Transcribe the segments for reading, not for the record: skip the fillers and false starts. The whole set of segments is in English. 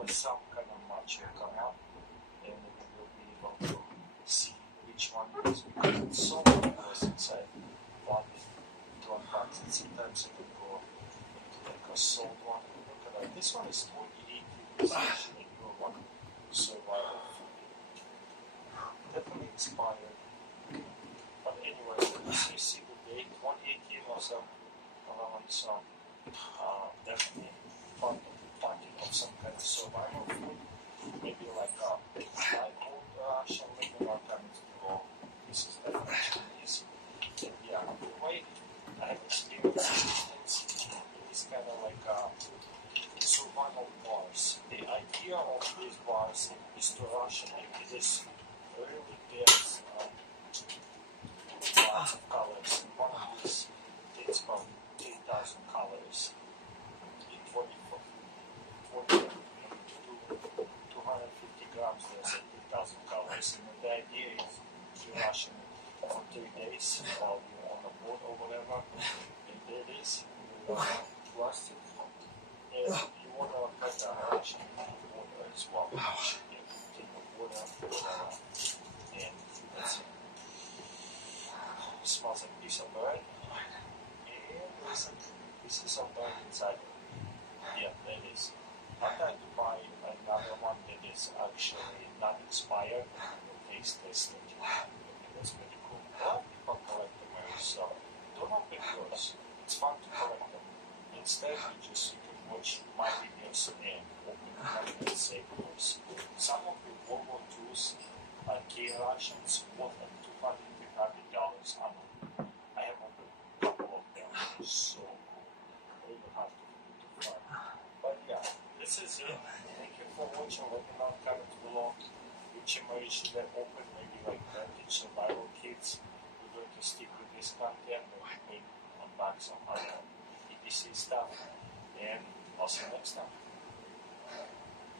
or some kind of match will come up, and we will be able to see which one it is, because it's so many hours inside body to unbox it. Sometimes it will go into like a sold one. Look at that. This one is 2018. This is actually a new one. Survival. Definitely inspired. But anyway, you see the date, 118 was around some definitely fun party of some kind of survival food. Maybe like a old Russian, maybe not having to go. This is definitely easy. And yeah, the way I have experienced these things, it is kind of like survival bars. The idea of these bars is to rationate this really dense lots of colors. One of these takes about 8,000 colors. In 250 grams, there's 8,000 colors. And the idea is to ration it for 3 days while you're on a boat or whatever. And there it is. You plastic. And you want to put the ration in water as well. You take the water, and that's it. Smells like a piece of bread. And there's some pieces of bread inside. Yeah, that is. I'm trying to buy another one that is actually not expired. It takes tested. That's pretty cool. A lot of people collect them, so don't open yours. It's fun to collect them. Instead, you can watch my videos and open them and save those. Some of the World War II's K rations worth like $200 $300 on them. I have opened a couple of them. So cool. Really hard to find. But yeah, this is it. Thank you for watching. Let me know comment below which emerge that open, maybe like vintage survival kits. We're going to stick with this content and maybe unbox some other EPC stuff. And I'll see you next time.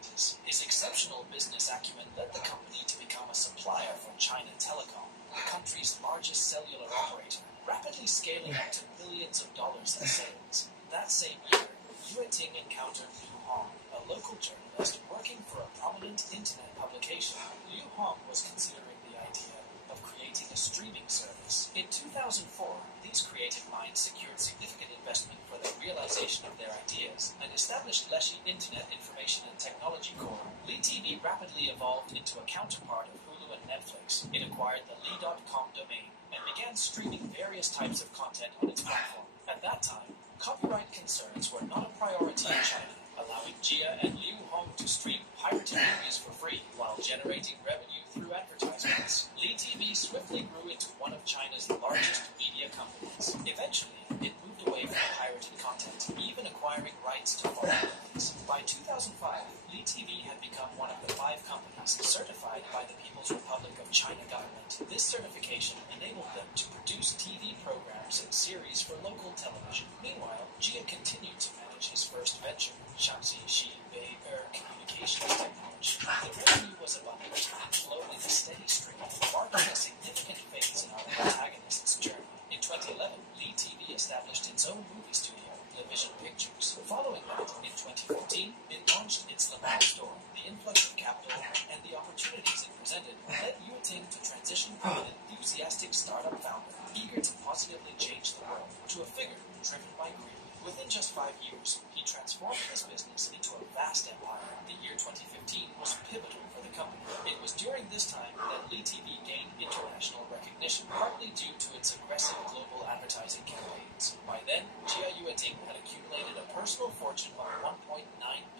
His exceptional business acumen led the company to become a supplier from China Telecom, the country's largest cellular operator, rapidly scaling up to millions of dollars in sales. That same year, Yueting encountered Liu Hong, a local journalist working for a prominent internet publication. Liu Hong was considering the idea of creating a streaming service. In 2004, these creative minds secured significant investment for the realization of their ideas and established Leshy Internet Information and Technology Corp. LiTV rapidly evolved into a counterpart of Hulu and Netflix. It acquired the Li.com domain and began streaming various types of content on its platform. At that time, copyright concerns were not a priority in China, allowing Jia and Liu Hong to stream pirated movies for free while generating revenue through advertisements. LiTV swiftly grew into one of China's largest media companies. Eventually, it moved away from pirated content, even acquiring rights to foreign movies. By 2005, LiTV had become one of the 5 companies certified by the People's Republic of China government. This certification enabled them to produce TV programs and series for local television. Meanwhile, Jia continued to manage his first venture, Shaanxi Shi Bei Communications Technology. The revenue was abundant, flowing in a steady stream, marking a significant phase in our protagonist's journey. In 2011, LiTV established its own movie studio, The Vision Pictures. Following that, in 2014, it launched its Lamar store. The influx of capital and the opportunities it presented led Yueting to transition from an enthusiastic startup founder, eager to positively change the world, to a figure driven by greed. Within just 5 years, he transformed his business into a vast empire. The year 2015 was pivotal for the company. It was during this time that LiTV gained international recognition, partly due to its aggressive global advertising campaigns. By then, Jia Yueting had accumulated a personal fortune of $1.9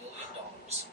billion.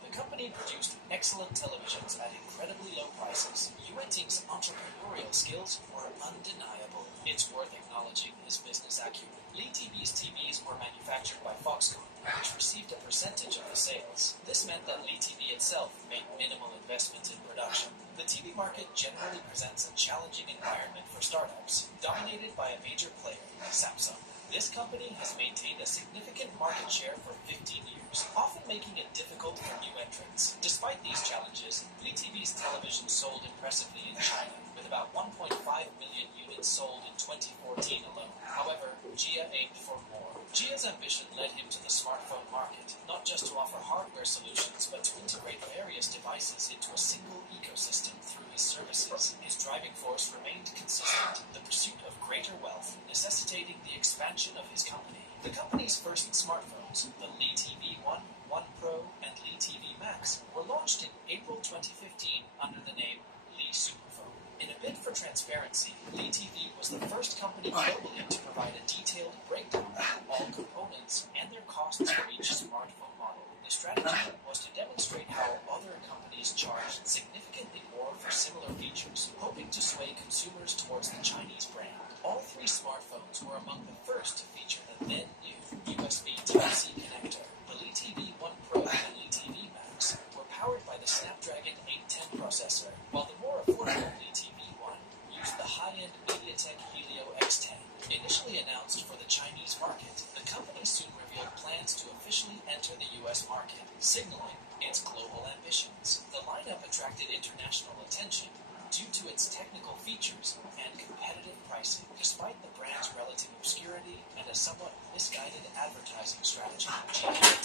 The company produced excellent televisions at incredibly low prices. Yueting's entrepreneurial skills were undeniable. It's worth acknowledging his business acumen. LiTV's TVs were manufactured by Foxconn, which received a percentage of the sales. This meant that LiTV itself made minimal investment in production. The TV market generally presents a challenging environment for startups, dominated by a major player, Samsung. This company has maintained a significant market share for 15 years, often making it difficult for new entrants. Despite these challenges, LiTV's television sold impressively in China, with about 1.5 million units sold in 2014 alone. However, Jia aimed for more. Jia's ambition led him to the smartphone market, not just to offer hardware solutions, but to integrate various devices into a single ecosystem through his services. His driving force remained consistent, the pursuit of greater wealth, necessitating the expansion of his company. The company's first smartphones, the Li TV 1, 1 Pro, and Li TV Max, were launched in April 2015 under the name Li Superphone. In a bid for transparency, Li TV was the first company globally to provide a detailed breakdown of all components and their costs for each smartphone model. The strategy was to demonstrate how other companies charged significantly more for similar features, hoping to sway consumers towards the Chinese brand. All three smartphones were among the first to feature the then-new USB Type-C connector. The Li TV 1 Pro and Li TV Max were powered by the Snapdragon 810 processor, while the more affordable Li TV 1 used the high-end MediaTek Helio X10. Initially announced for the Chinese market, the company soon revealed plans to officially enter the US market, signaling its global ambitions. The lineup attracted international attention due to its technical features and competitive pricing, despite the brand's relative obscurity and a somewhat misguided advertising strategy.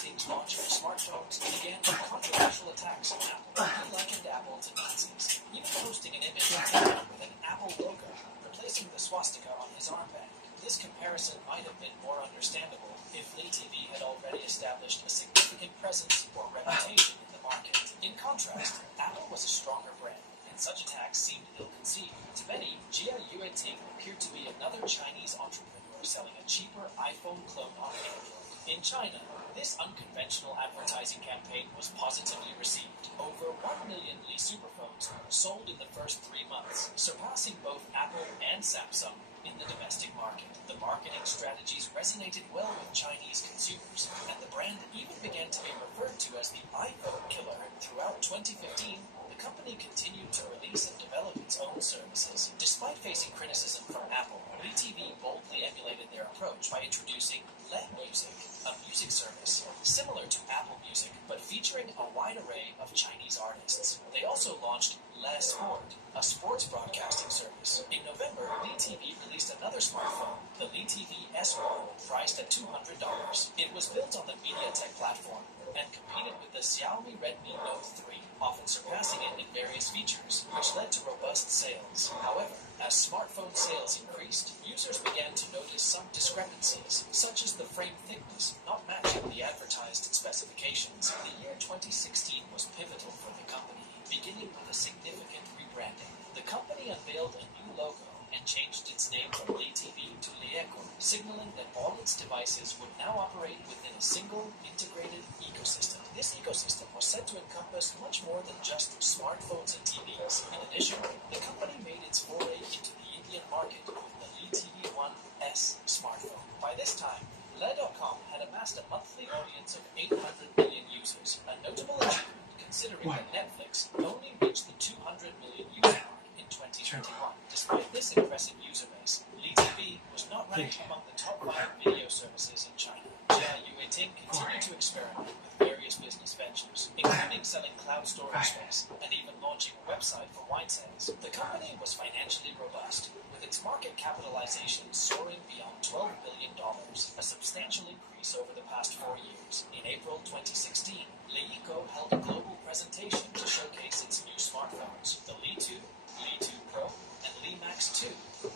Ting's launch of smartphones began with controversial attacks on Apple. He likened Apple to Nazis, even posting an image of him with an Apple logo, replacing the swastika on his armband. This comparison might have been more understandable if Li TV had already established a significant presence or reputation in the market. In contrast, Apple was a stronger brand, and such attacks seemed ill-conceived. To many, Jia Yueting appeared to be another Chinese entrepreneur selling a cheaper iPhone clone on Android. In China, this unconventional advertising campaign was positively received. Over 1 million Li Superphones sold in the first 3 months, surpassing both Apple and Samsung in the domestic market. The marketing strategies resonated well with Chinese consumers, and the brand even began to be referred to as the iPhone killer. Throughout 2015, the company continued to release and develop its own services. Despite facing criticism from Apple, Li TV boldly emulated their approach by introducing Le Music, a music service similar to Apple Music, but featuring a wide array of Chinese artists. They also launched Le Sport, a sports broadcasting service. In November, Li TV released another smartphone, the Li TV S1, priced at $200. It was built on the MediaTek platform and competed with the Xiaomi Redmi Note 3, often surpassing it in various features, which led to robust sales. However, as smartphone sales increased, users began to notice some discrepancies, such as the frame thickness not matching the advertised specifications. The year 2016 was pivotal for the company, beginning with a significant rebranding. The company unveiled a new logo and changed its name from Li TV to Lieco, signaling that all its devices would now operate within a single, integrated ecosystem. This ecosystem was said to encompass much more than just smartphones and TVs. In addition, the company made its foray into the Indian market with the Li TV 1S smartphone. By this time, Le.com had amassed a monthly audience of 800 million users, a notable achievement considering that Netflix only reached the 200 million user mark in 2021. Despite this impressive user base, Li TV was not ranked among the top 5 video services in China. Jia Yueting continued to experiment with various business ventures, including selling cloud storage space and even launching a website for wine sales. The company was financially robust, with its market capitalization soaring beyond $12 billion, a substantial increase over the past 4 years. In April 2016, Lieco held a global presentation to showcase its new smartphones, the Li 2, Li 2 Pro, and Li Max 2,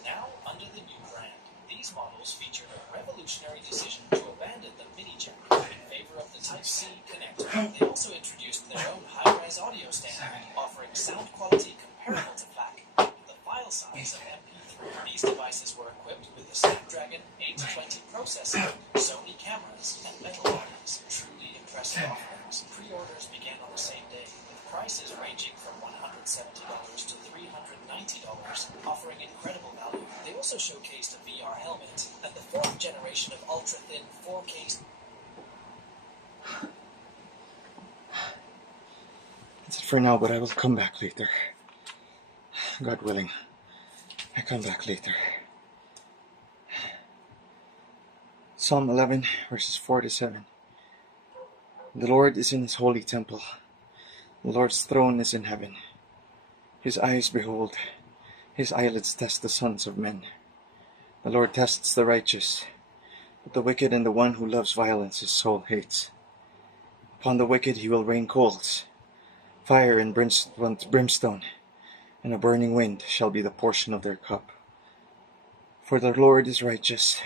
now under the new brand. These models featured a revolutionary decision to abandon the mini jack in favor of the Type-C connector. They also introduced their own high-res audio standard, offering sound quality comparable to FLAC with the file size of MP3. These devices were equipped with the Snapdragon 820 processor, Sony cameras, and metal bodies. Truly impressive offerings. Pre-orders began on the same day, with prices ranging from $170 to $390, offering incredible value. They also showcased a VR helmet and the 4th generation of ultra-thin 4K. That's it for now, but I will come back later. God willing, I come back later. Psalm 11, verses 4 to 7. The Lord is in his holy temple. The Lord's throne is in heaven. His eyes behold, his eyelids test the sons of men. The Lord tests the righteous, but the wicked and the one who loves violence his soul hates. Upon the wicked he will rain coals, fire and brimstone, and a burning wind shall be the portion of their cup. For the Lord is righteous,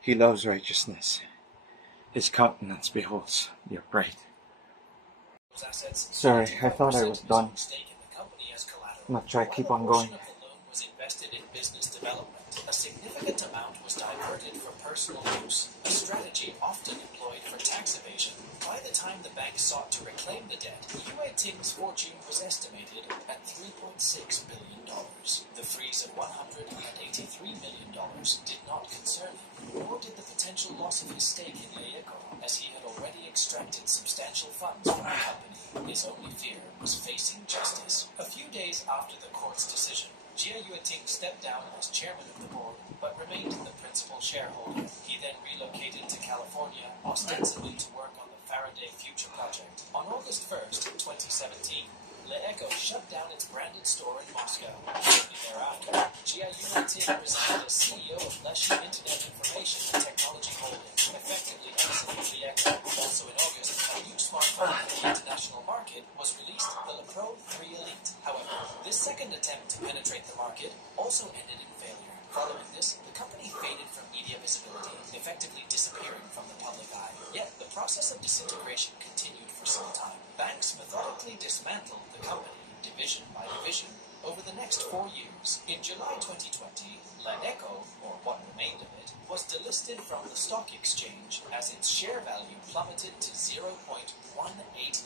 he loves righteousness. His countenance beholds the upright. Sorry, I thought I was done. I'm gonna try to keep on going. Was invested in business development. A significant amount was diverted for personal use, a strategy often employed for tax evasion. By the time the bank sought to reclaim the debt, Yue Ting's fortune was estimated at $3.6 billion. The freeze of $183 million did not concern him, nor did the potential loss of his stake in Leeco, as he had already extracted substantial funds from the company. His only fear was facing justice. A few days after the court's decision, Jia Yueting stepped down as chairman of the board, but remained the principal shareholder. He then relocated to California, ostensibly to work on the Faraday Future project. On August 1st, 2017, Leeco shut down its branded store in Moscow. Shortly thereafter, Jia Yueting resigned as CEO of Leshy Internet Information and Technology Holdings, effectively exiting Leeco. Also in August, a new smartphone for the international market was released, the Le Pro 3 Elite. However, this second attempt to penetrate the market also ended in failure. Following this, the company faded from media visibility, effectively disappearing from the public eye. Yet, the process of disintegration continued for some time. Banks methodically dismantled the company, division by division, over the next 4 years. In July 2020, Leeco, or what remained of it, was delisted from the stock exchange as its share value plummeted to 0.18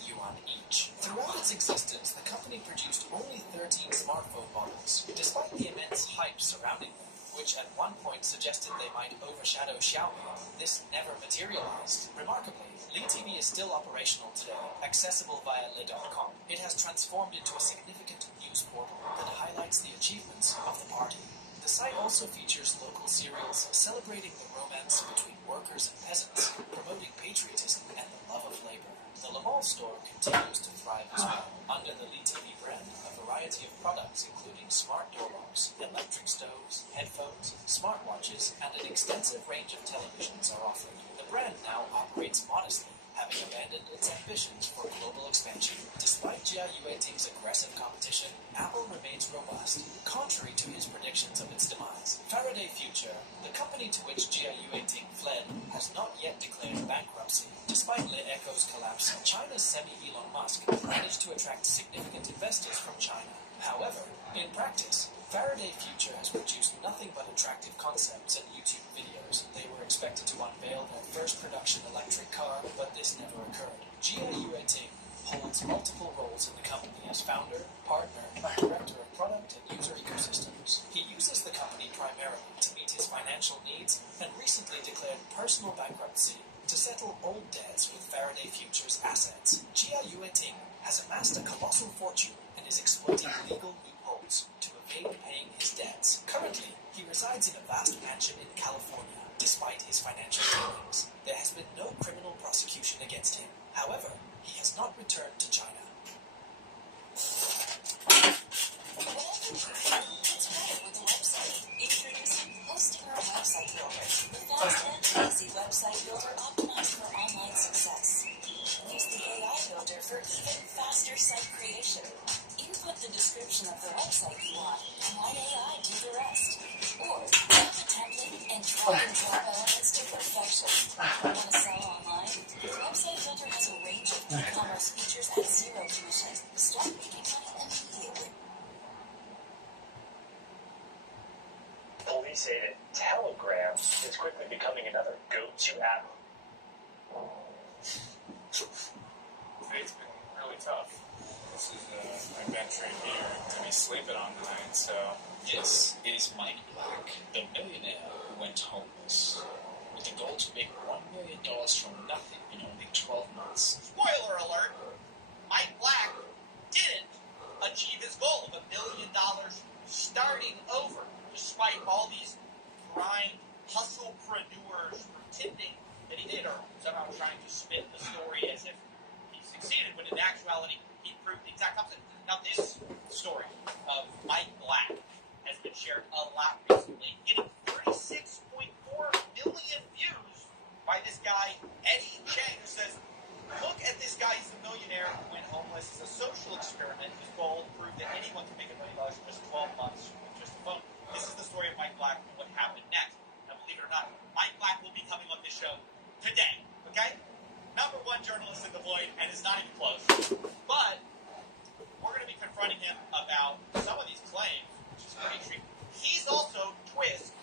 yuan each. Throughout its existence, the company produced only 13 smartphone models. Despite the immense hype surrounding them, which at one point suggested they might overshadow Xiaomi, this never materialized. Remarkably, Li TV is still operational today, accessible via Li.com. It has transformed into a significant news portal that highlights the achievements of the party. The site also features local serials celebrating the romance between workers and peasants, promoting patriotism and the love of labor. The Le Mans store continues to thrive as well. Under the Li TV brand, a variety of products including smart door locks, electric stoves, headphones, smartwatches, and an extensive range of televisions are offered. The brand now operates modestly, having abandoned its ambitions for global expansion. Despite Jia Yueting's aggressive competition, Apple remains robust, contrary to his predictions of its demise. Faraday Future, the company to which Jia Yueting fled, has not yet declared bankruptcy. Despite Leeco's collapse, China's semi-Elon Musk managed to attract significant investors from China. However, in practice, Faraday Future has produced nothing but attractive concepts and YouTube videos. They were expected to unveil their first production electric car, but this never occurred. Jia Yueting holds multiple roles in the company as founder, partner, director of product and user ecosystems. He uses the company primarily to meet his financial needs and recently declared personal bankruptcy to settle old debts with Faraday Future's assets. Jia Yueting has amassed a colossal fortune and is exploiting legal loopholes to evade paying his debts. Currently, he resides in a vast mansion in California. Despite his financial dealings, there has been no criminal prosecution against him. However, he has not returned to China. Introducing Hosting Our Website Builder, the fast and easy website builder optimized for online success. Use the AI builder for even faster site creation. Input the description of the website you want and let AI do the rest. Or build a template and drag and drop elements to perfection. Want to sell online? The website builder has a range of e-commerce features at zero commission. Start making money immediately. Police say that Telegram is quickly becoming another go-to app. It's been really tough. This is my venture here to be sleeping on tonight, so... This is Mike Black, the millionaire who went homeless, with the goal to make $1 million from nothing in only 12 months. Spoiler alert, Mike Black didn't achieve his goal of $1 million starting over, despite all these grind hustlepreneurs pretending that he did, or somehow trying to spin the story as if he succeeded, when in actuality he proved the exact opposite. Now this story of Mike Black has been shared a lot recently, getting 36.4 million views by this guy, Eddie Chang, who says, look at millionaire who went homeless is a social experiment whose goal to prove that anyone can make $1 million in just 12 months with just a phone. This is the story of Mike Black and what happened next. Now, believe it or not, Mike Black will be coming on this show today, okay? #1 journalist in the void, and it's not even close. But we're going to be confronting him about some of these claims, which is pretty intriguing. He's also, Twist,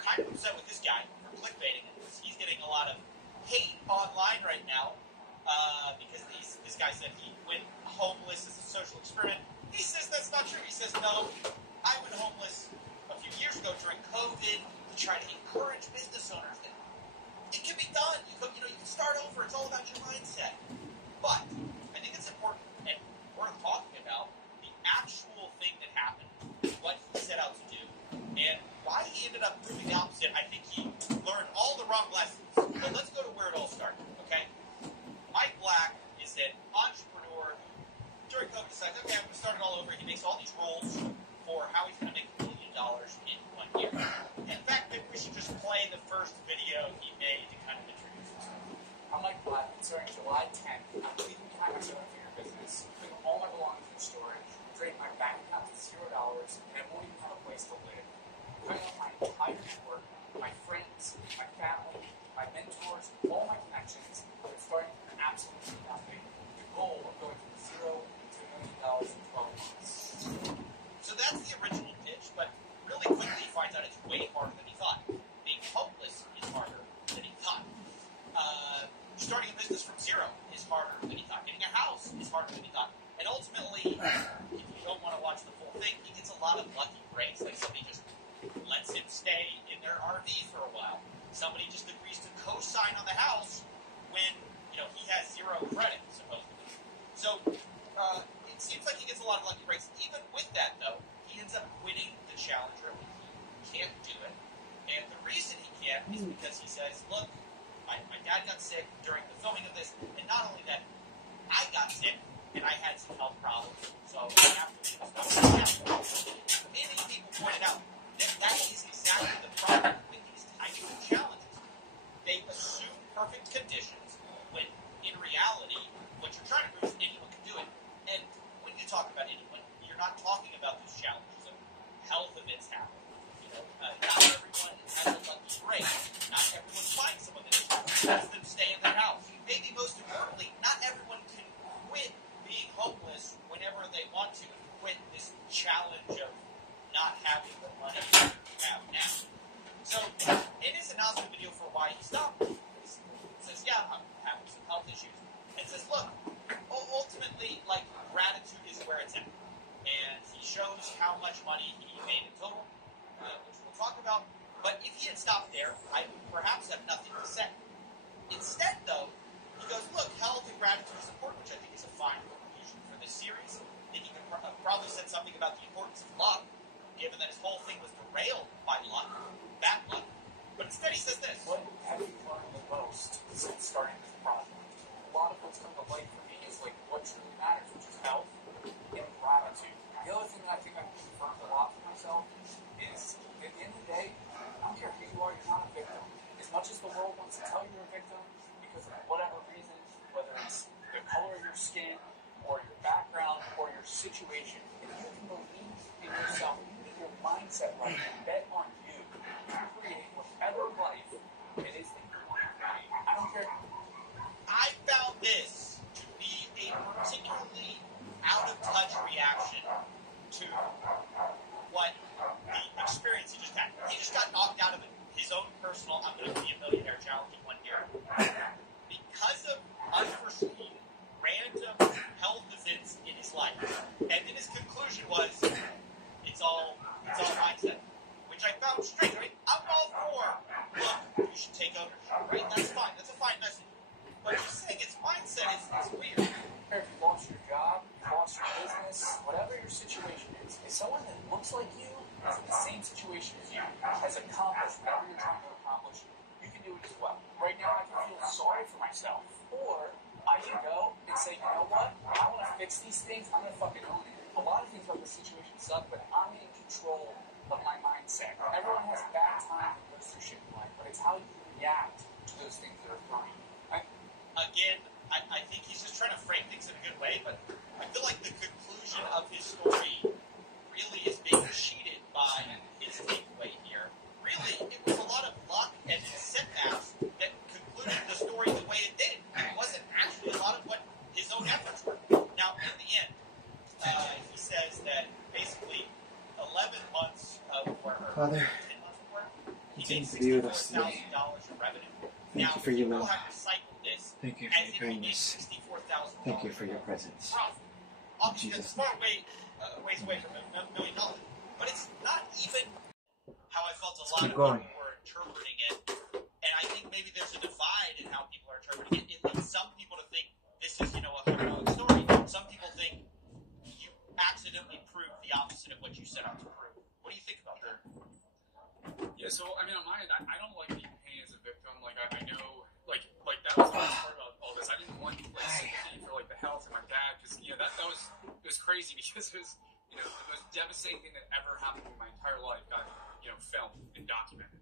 kind of upset with this guy for clickbaiting him. He's getting a lot of hate online right now because this guy said he went homeless as a social experiment. He says that's not true. He says, no, I went homeless a few years ago during COVID to try to encourage business owners that it can be done. You can start over. It's all about your mindset. But I think it's important and worth talking about the actual thing that happened, what he set out to do, and why he ended up proving the opposite. I think he learned all the wrong lessons. But let's go to where it all started, okay? Mike Black is an entrepreneur who, during COVID, decides, okay, I'm going to start it all over. He makes all these rules for how he's going to make $1 million in 1 year. In fact, maybe we should just play the first video he made to kind of introduce himself. I'm Mike Black, and starting July 10th, I'm leaving behind my seven-figure business, putting all my belongings in storage, draining my bank account to $0, and I won't even have a place to live. Cutting off my entire network, my friends, my family, my mentors, all my connections, and starting from absolutely nothing. The goal of going from $0 to $1 million in 12 months. So that's the original pitch, but really quickly he finds out it's way harder than he thought. Being homeless is harder than he thought. Starting a business from zero is harder than he thought. Getting a house is harder than he thought. And ultimately, if you don't want to watch the full thing, he gets a lot of lucky breaks. Like somebody just lets him stay in their RV for a while. Somebody just agrees to co-sign on the house when, he has zero credit, supposedly. So, it seems like he gets a lot of lucky breaks. Even with that, though, he ends up quitting the Challenger. He can't do it. And the reason he can't is because he says, look, my dad got sick during the filming of this, and not only that, I got sick, and I had some health problems, so I have to stop. Many people pointed out that is exactly the problem with these types of challenges. They assume perfect conditions, when in reality, what you're trying to prove is anyone can do it. And when you talk about anyone, you're not talking about those challenges of health events happen. Not everyone has a lucky break. Not everyone finds someone that lets them stay in their house. Maybe most importantly, not everyone can quit being homeless whenever they want to and quit this challenge of not having the money you have now. So, in his announcement video for why he stopped, he says, yeah, I'm having some health issues. And says, look, ultimately, gratitude is where it's at. And he shows how much money he made in total, which we'll talk about. But if he had stopped there, I would perhaps have nothing to say. Instead, though, he goes, look, health and gratitude is important, which I think is a fine conclusion for this series. And he could probably said something about the importance of luck, given that his whole thing was derailed by luck, bad luck. But instead he says this. What have you learned the most since starting this project? A lot of what's come to light for me is what truly matters, which is health and gratitude. The other thing that I think I've confirmed a lot for myself is, at the end of the day, I don't care who you are, you're not a victim. As much as the world wants to tell you you're a victim, because of whatever reason, whether it's the color of your skin, or your background, or your situation, if you can believe in yourself, you get your mindset right, and bet on you, you create whatever life it is that you want to create. I don't care. I found this to be a particularly out-of-touch reaction to what the experience he just had. He just got knocked out of his own personal, I'm going to be a millionaire challenge in 1 year. Because of unforeseen, random health events in his life. And then his conclusion was, it's all mindset. Which I found strange. I mean, I'm all for, look, you should take ownership, right? That's fine. That's a fine message. But just saying it's mindset is weird. If you lost your job, you lost your business, whatever your situation is, if someone that looks like you is in the same situation as you, has accomplished whatever you're trying to accomplish, you can do it as well. Right now, I can feel sorry for myself. Or I can go and say, you know what? I want to fix these things. I'm going to fucking own it. A lot of things about this situation suck, but I'm in control of my mindset. Everyone has bad times and goes through shit in life, but it's how you react to those things that are thrown. Again, I think he's just trying to frame things in a made to be with us $64,000 today. in revenue. Thank Now, you for your people love. have to cycle this Thank you as for your if we made kindness. $64,000 Thank you for your presence. profit. Obviously, Jesus' that's far ways away from $1 million. But it's not even how I felt a lot keep of going. people were interpreting it. And I think maybe there's a divide in how people are interpreting it. It leads some people to think this is, a heroic story. Some people think you accidentally proved the opposite of what you set out to prove. What do you think about that? Yeah, so I mean, on my end, I don't like being painted as a victim. Like I know, like that was the best part about all this. I didn't want sympathy for the health of my dad because it was crazy because it was the most devastating thing that ever happened in my entire life got filmed and documented.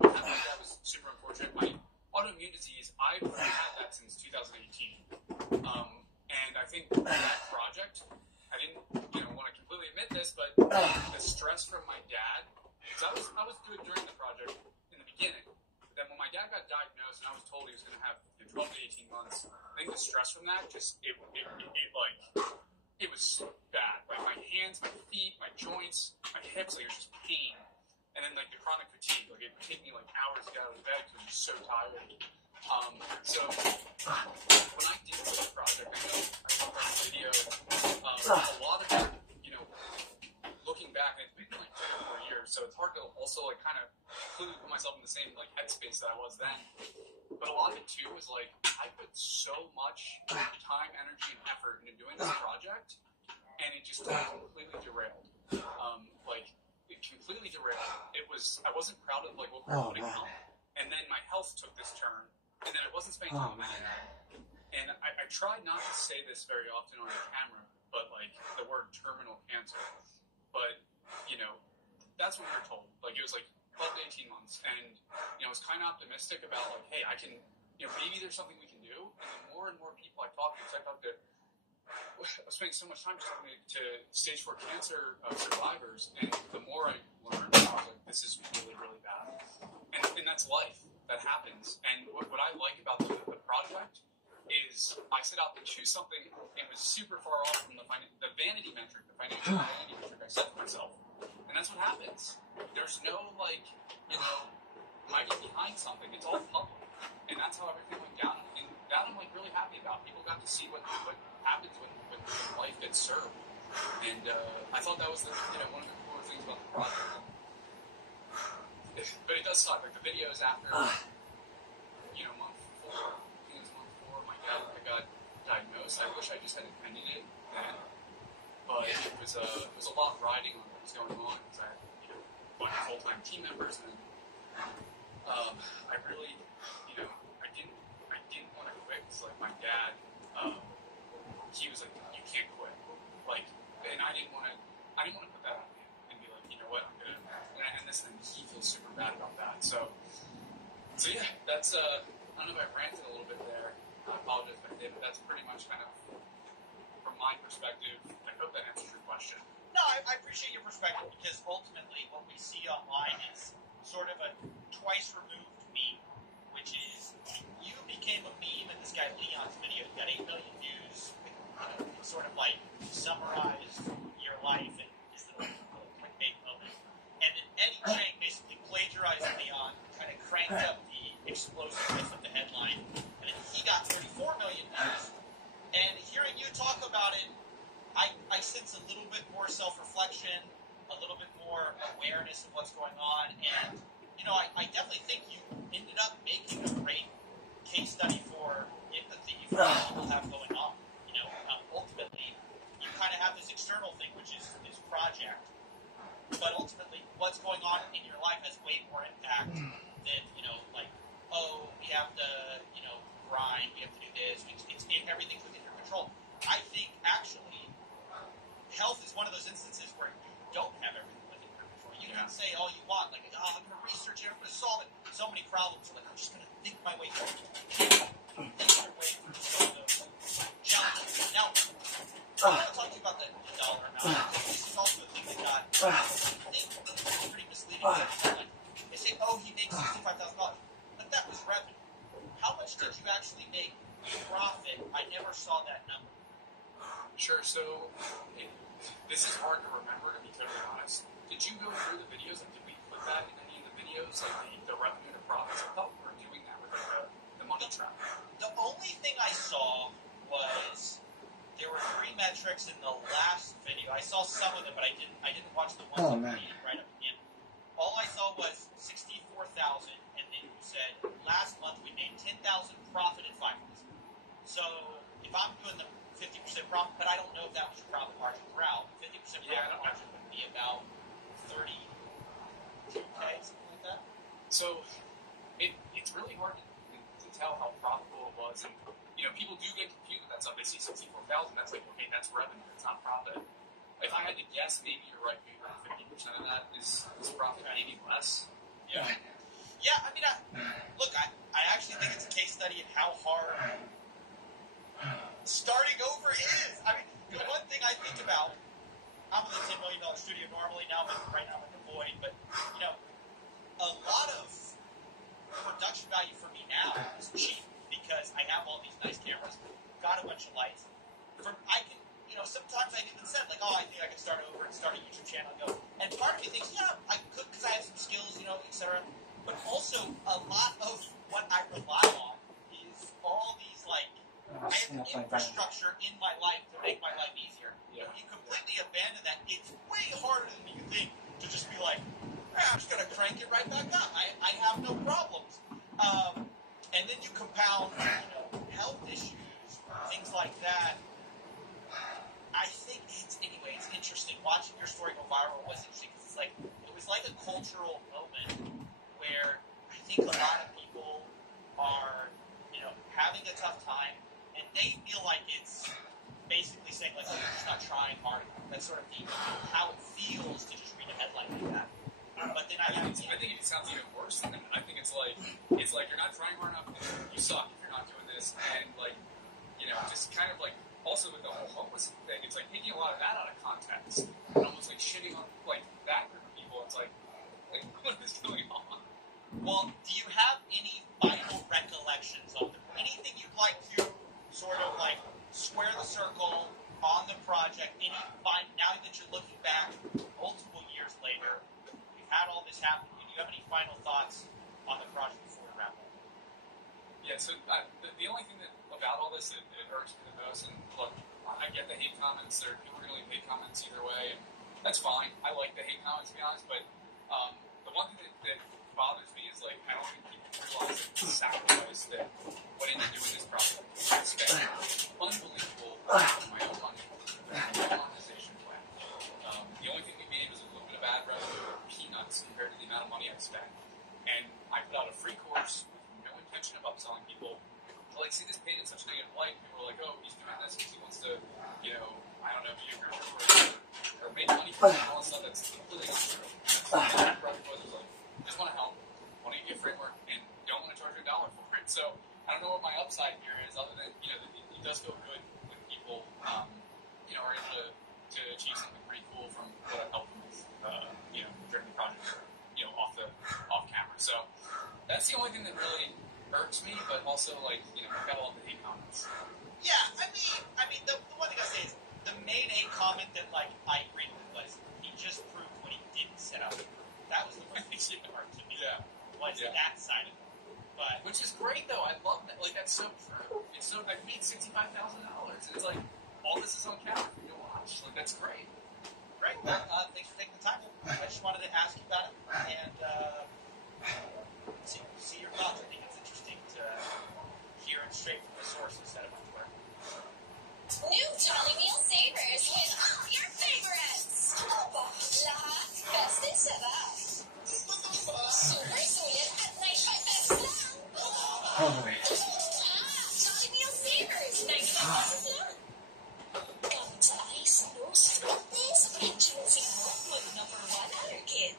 That was super unfortunate. My autoimmune disease, I've had that since 2018, and I think that project. I didn't, want to completely admit this, but the stress from my dad, because I was good during the project in the beginning, but then when my dad got diagnosed and I was told he was going to have 12 to 18 months, I think the stress from that just, it was bad. Like my hands, my feet, my joints, my hips, it was just pain. And then the chronic fatigue, it would take me hours to get out of bed because I was so tired. So when I did this project, I saw that video, a lot of it, looking back, it's been 3 or 4 years, so it's hard to also kind of completely put myself in the same headspace that I was then. But a lot of it too was I put so much time, energy, and effort into doing this project, and it just completely derailed. It completely derailed. I wasn't proud of what we were putting out, and then my health took this turn. And then I wasn't spending time with it. And I tried not to say this very often on the camera, but the word terminal cancer. But, that's what we were told. It was 12 to 18 months. And, I was kind of optimistic about hey, I can, maybe there's something we can do. And the more and more people I talked to, because I was spending so much time just talking to stage 4 cancer survivors. And the more I learned, I was this is really, really bad. And that's life. That happens, and what I like about the project is I set out to choose something and was super far off from the vanity metric, the financial vanity metric I set for myself, and that's what happens. There's no hiding behind something. It's all public, and that's how everything went down. And that I'm really happy about. People got to see what happens when life gets served, and I thought that was one of the cooler things about the project. But it does suck. The videos after, month 4, I think it was month 4, I got diagnosed. I wish I just had ended it then. But it was a lot riding on what was going on because I had, a bunch of full-time team members, and I really, I didn't want to quit because my dad, he was you can't quit. And I didn't want to put that on him and be you know what, I'm gonna end this, and he feels super bad about that. So yeah, that's I don't know if I ranted a little bit there. I apologize if I did, but that's pretty much kind of from my perspective. I hope that answers your question. No, I appreciate your perspective because ultimately what we see online is sort of a twice removed meme, which is you became a meme in this guy Leon's video. You got 8 million views. Sort of summarized your life in this little clickbait moment. And then Eddie Chang basically plagiarized Leon, kind of cranked up the explosiveness of the headline, and then he got 34 million views. And hearing you talk about it, I sense a little bit more self-reflection, a little bit more awareness of what's going on, and I definitely think you ended up making a great case study for empathy for what people have going on. Ultimately, you kind of have this external thing, which is this project, but ultimately, what's going on in your life has way more impact than we have to grind, we have to do this. Everything's within your control. I think actually, health is one of those instances where you don't have everything within your control. You can say all you want, I'm going to research it, I'm going to solve it. So many problems, I'm just going to think my way through it. Think your way through some of those challenges. Now, I want to talk to you about the dollar amount. This is also a thing that got, I think, pretty misleading. They say, he makes $65,000. But that was revenue. How much did you actually make profit? I never saw that number. Sure. So this is hard to remember, to be totally honest. Did you go through the videos? Like, did we put that in any of the videos? Like the revenue to profits? I thought we were doing that with the money trap. The only thing I saw was there were 3 metrics in the last video. I saw some of them, but I didn't watch the ones Oh, that man. we right up again. All I saw was 64,000, and then you said last month we made 10,000 profit in 5 months. So if I'm doing the 50% profit, but I don't know if that was your profit margin throughout. 50% profit margin would be about 32K, something like that. So it's really hard to tell how profitable it was, and people do get confused with that stuff. They see 64,000, that's like, okay, that's revenue, it's not profit. If I had to guess, maybe you're right, maybe 50% of that is profit, maybe less. Yeah. Yeah, I mean, look, I actually think it's a case study in how hard starting over is. I mean, the one thing I think about, I'm in the $10 million studio normally now, but right now I'm employed, but, a lot of production value for me now is cheap because I have all these nice cameras, got a bunch of lights. I can, sometimes I've even said, like, I think I could start over and start a YouTube channel and go. And part of me thinks, yeah, I could because I have some skills, etc. But also, a lot of what I rely on is all these, like, I have infrastructure in my life to make my life easier. Yeah. When you completely abandon that, it's way harder than you think to just be like, I'm just going to crank it right back up. I have no problems. And then you compound, health issues, things like that. I think it's interesting. Watching your story go viral was interesting because it was like a cultural moment where I think a lot of people are, having a tough time, and they feel like it's basically saying, like, oh, you're just not trying hard. That's sort of how it feels to just read a headline like that. But then I think it sounds even worse than that. I think it's like you're not trying hard enough, and you suck if you're not doing this, and just kind of like also with the whole homeless thing, it's like taking a lot of that out of context and almost like shitting on like that group of people. It's like what is going on? Well, do you have any vital recollections of them? Anything you'd like to sort of like square the circle on the project? Now that you're looking back multiple years later, you've had all this happen. Do you have any final thoughts on the project before we wrap up? Yeah, so the only thing about all this that hurts me the most, and look, I get the hate comments. There are people who really hate comments either way, and that's fine. I like the hate comments, to be honest, but the one thing that bothers me is, like, I don't think people realize the sacrifice that went into doing this project. I spent unbelievable amount of my own money. There's no monetization plan. The only thing we made was a little bit of ad revenue, peanuts compared to the amount of money I spent. And I put out a free course with no intention of upselling people. To, like, see this painted in such a negative light, people are like, oh, he's doing this because he wants to, I don't know, be a group or make money from it and all that stuff. That's completely not true. And that project was like, just want to help, want to give you a framework, and don't want to charge you $1 for it. So I don't know what my upside here is, other than it does feel good when people are able to achieve something pretty cool from what I've helped them with, during the project, off camera. So that's the only thing that really irks me, but also I've got all the hate comments. Yeah, I mean, the one thing I say is the main hate comment that I agreed with was he just proved what he didn't set out. That was the one thing that hurt to me. Yeah. Was that side of it. But which is great though. I love that. Like, that's so true. It's so I've made $65,000. It's like all this is on camera for you to watch. Like, that's great. Great. Well, thanks for taking the time. I just wanted to ask you about it and see your thoughts. I think it's interesting to hear it straight from the source instead of elsewhere. New Jolly Meal Savers with all your favorites. Lahat, best in Sept. Super sulit at 95 pesos lang. Oh, wait. Jolly Meal Savers, 95 pesos lang. Gamit sa ice, no sweetness, at choosing mo mag-number 1 allergen.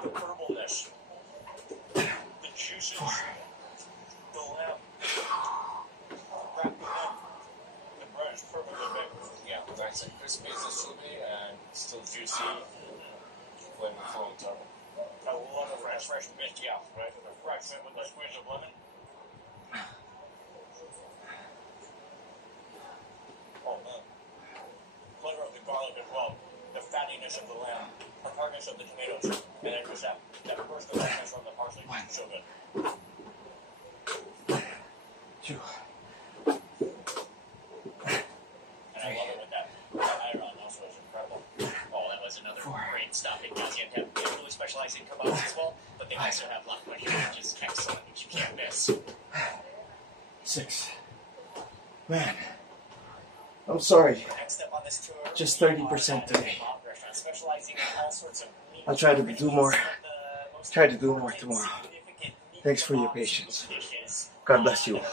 The purpleness, the juices, the lamb, wrapped up, the bread is perfectly baked. Yeah, nice and crispy as it should be, and still juicy. A lot of fresh mint, yeah, right? Fresh mint with a squeeze of lemon. Oh man. Flavor of the garlic as well. The fattiness of the lamb. The hardness of the tomatoes. And then just that burst of fatness from the parsley. So good. Two. And I love it with that. That iron also is incredible. Oh, that was another great stopping. Gaziantep, they really specialize in kebabs as well, but they also have lakmani, which is excellent, which you can't miss. 6. Man, I'm sorry. Next step on this tour, Just 30% today. specializing in all sorts of meat. I'll try to do more. Try to do more tomorrow. Thanks for your patience. God bless you all.